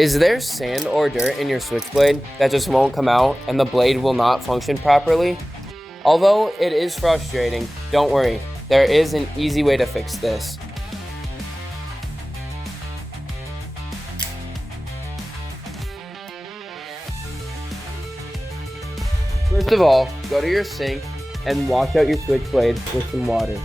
Is there sand or dirt in your switchblade that just won't come out and the blade will not function properly? Although it is frustrating, don't worry, there is an easy way to fix this. First of all, go to your sink and wash out your switchblade with some water.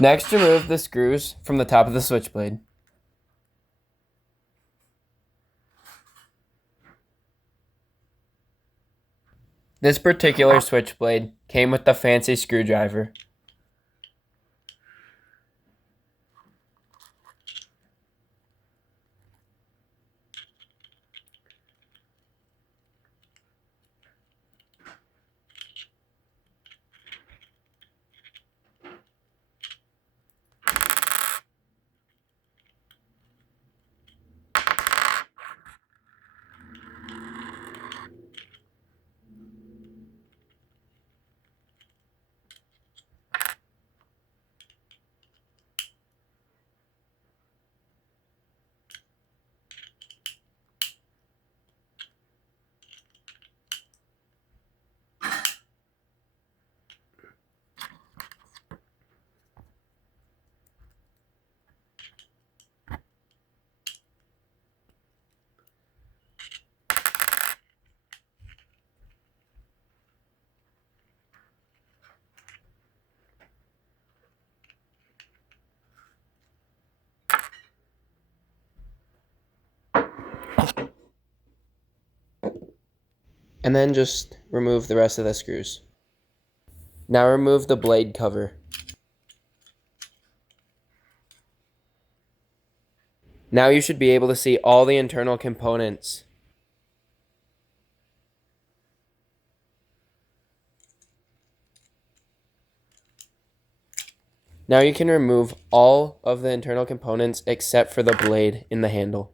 Next, remove the screws from the top of the switchblade. This particular switchblade came with the fancy screwdriver. And then just remove the rest of the screws. Now remove the blade cover. Now you should be able to see all the internal components. Now you can remove all of the internal components except for the blade in the handle.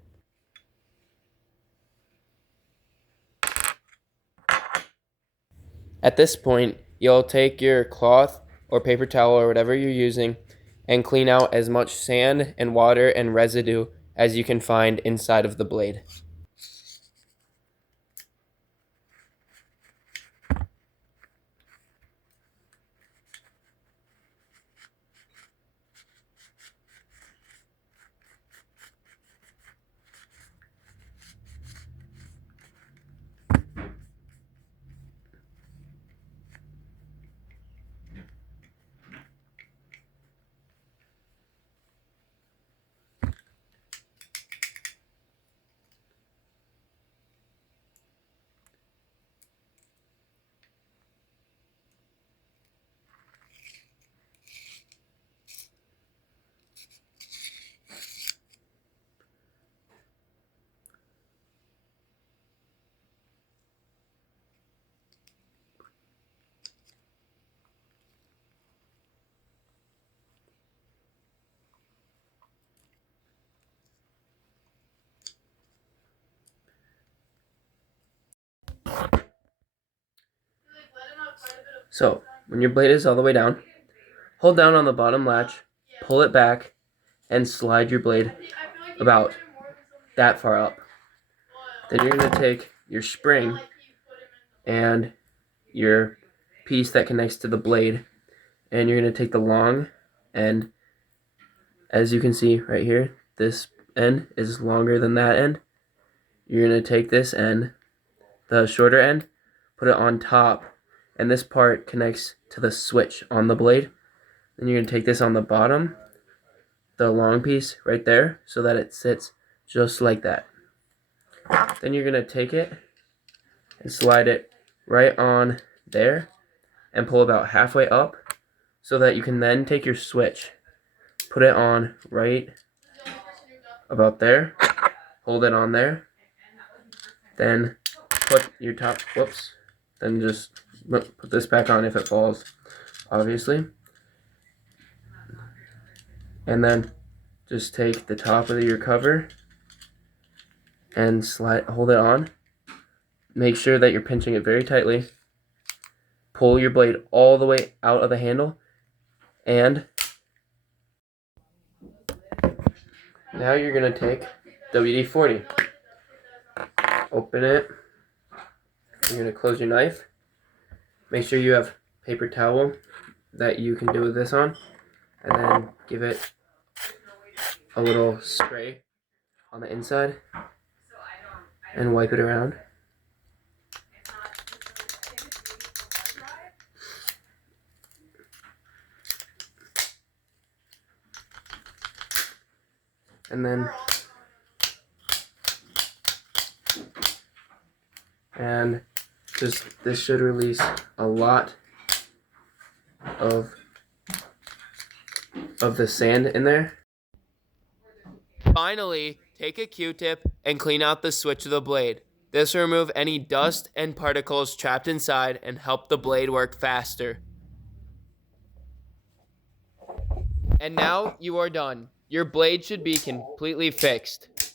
At this point, you'll take your cloth or paper towel or whatever you're using and clean out as much sand and water and residue as you can find inside of the blade. So, when your blade is all the way down, hold down on the bottom latch, pull it back, and slide your blade about that far up. Then you're going to take your spring and your piece that connects to the blade, and you're going to take the long end, as you can see right here, this end is longer than that end, you're going to take this end, the shorter end, put it on top, and this part connects to the switch on the blade. Then you're going to take this on the bottom, the long piece right there, so that it sits just like that. Then you're going to take it and slide it right on there and pull about halfway up so that you can then take your switch, put it on right about there, hold it on there, then put your top, then just put this back on if it falls, obviously. And then just take the top of your cover and hold it on. Make sure that you're pinching it very tightly. Pull your blade all the way out of the handle, and now you're going to take WD-40. Open it. You're going to close your knife. Make sure you have paper towel that you can do this on, and then give it a little spray on the inside and wipe it around. And just this should release a lot of the sand in there. Finally, take a Q-tip and clean out the switch of the blade. This will remove any dust and particles trapped inside and help the blade work faster. And now you are done. Your blade should be completely fixed.